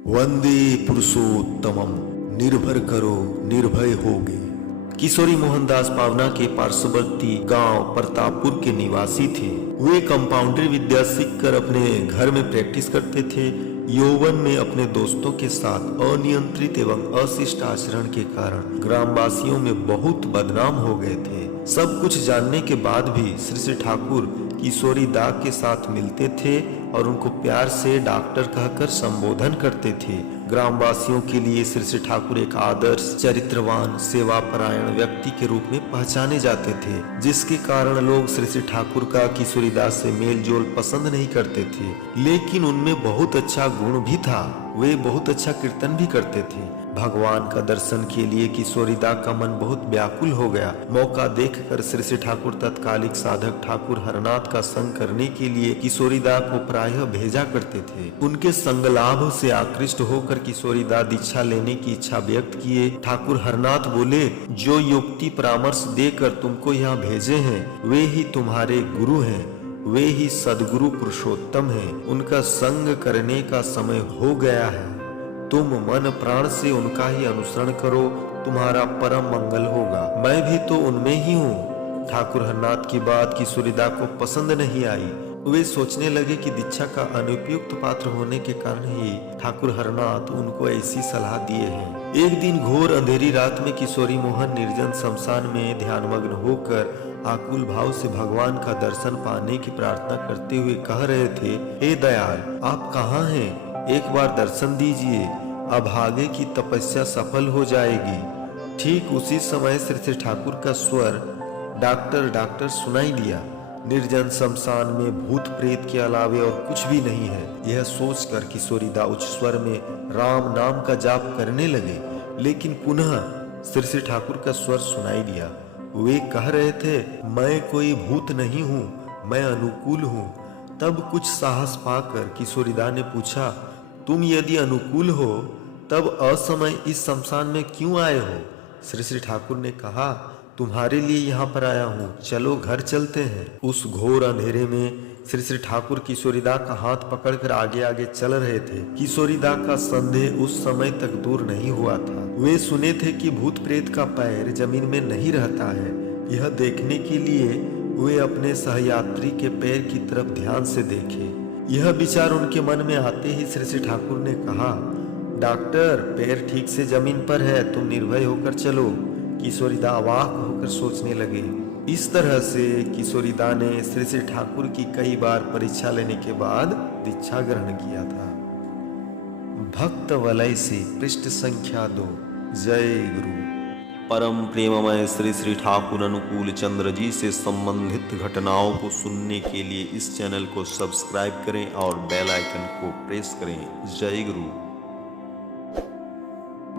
वंदे पुरुषोत्तमम, निर्भर करो निर्भय होगे। किशोरी मोहनदास पावना के पार्श्ववर्ती गांव प्रतापपुर के निवासी थे। वे कंपाउंडरी विद्या सीखकर अपने घर में प्रैक्टिस करते थे। यौवन में अपने दोस्तों के साथ अनियंत्रित एवं अशिष्ट आचरण के कारण ग्रामवासियों में बहुत बदनाम हो गए थे। सब कुछ जानने के बाद भी श्री ठाकुर किशोरी दा के साथ मिलते थे और उनको प्यार से डॉक्टर कहकर संबोधन करते थे। ग्रामवासियों के लिए श्री ठाकुर एक आदर्श, चरित्रवान, सेवापरायण व्यक्ति के रूप में पहचाने जाते थे, जिसके कारण लोग श्री ठाकुर का किशोरी दा से मेल जोल पसंद नहीं करते थे। लेकिन उनमें बहुत अच्छा गुण भी था, वे बहुत अच्छा कीर्तन भी करते थे। भगवान का दर्शन के लिए किशोरी दा का मन बहुत व्याकुल हो गया। मौका देखकर श्री ठाकुर तत्कालिक साधक ठाकुर हरनाथ का संग करने के लिए किशोरी दा को प्रायः भेजा करते थे। उनके संग लाभ से आकृष्ट होकर किशोरी दा दीक्षा लेने की इच्छा व्यक्त किए। ठाकुर हरनाथ बोले, जो युक्ति परामर्श देकर तुमको यहाँ भेजे हैं वे ही तुम्हारे गुरु हैं, वे ही सदगुरु पुरुषोत्तम हैं। उनका संग करने का समय हो गया है। तुम मन प्राण से उनका ही अनुसरण करो, तुम्हारा परम मंगल होगा। मैं भी तो उनमें ही हूँ। ठाकुर हरनाथ की बात किशोरी दा को पसंद नहीं आई। वे सोचने लगे कि दीक्षा का अनुपयुक्त पात्र होने के कारण ही ठाकुर हरनाथ उनको ऐसी सलाह दिए हैं। एक दिन घोर अंधेरी रात में किशोरी मोहन निर्जन शमशान में ध्यानमग्न होकर आकुल भाव से भगवान का दर्शन पाने की प्रार्थना करते हुए कह रहे थे, हे दयाल, आप कहाँ हैं? एक बार दर्शन दीजिए, अभागे की तपस्या सफल हो जाएगी। ठीक उसी समय श्री ठाकुर का स्वर डॉक्टर डॉक्टर सुनाई दिया। निर्जन शमशान में भूत प्रेत के अलावे और कुछ भी नहीं है। यह सोचकर किशोरी दा उच्च स्वर में राम नाम का जाप करने लगे, लेकिन पुनः श्री ठाकुर का स्वर सुनाई दिया। वे कह रहे थे, मैं कोई भूत नहीं हूँ, मैं अनुकूल हूँ। तब कुछ साहस पाकर किशोरी दा ने पूछा, तुम यदि अनुकूल हो तब असमय इस शमशान में क्यों आए हो? श्री ठाकुर ने कहा, तुम्हारे लिए यहाँ पर आया हूँ, चलो घर चलते हैं। उस घोर अंधेरे में श्री ठाकुर किशोरी दा का हाथ पकड़कर आगे आगे चल रहे थे। किशोरी दा का संदेह उस समय तक दूर नहीं हुआ था। वे सुने थे कि भूत प्रेत का पैर जमीन में नहीं रहता है। यह देखने के लिए वे अपने सहयात्री के पैर की तरफ ध्यान से देखे। यह विचार उनके मन में आते ही श्री ठाकुर ने कहा, डॉक्टर, पैर ठीक से जमीन पर है, तुम निर्भय होकर चलो। किशोरी दा अवाक होकर सोचने लगे। इस तरह से किशोरी दा ने श्री ठाकुर की कई बार परीक्षा लेने के बाद दीक्षा ग्रहण किया था। भक्त वलय से पृष्ठ संख्या 2। जय गुरु। परम प्रेममय श्री ठाकुर अनुकूल चंद्र जी से संबंधित घटनाओं को सुनने के लिए इस चैनल को सब्सक्राइब करें और बेल आइकन को प्रेस करें। जय गुरु।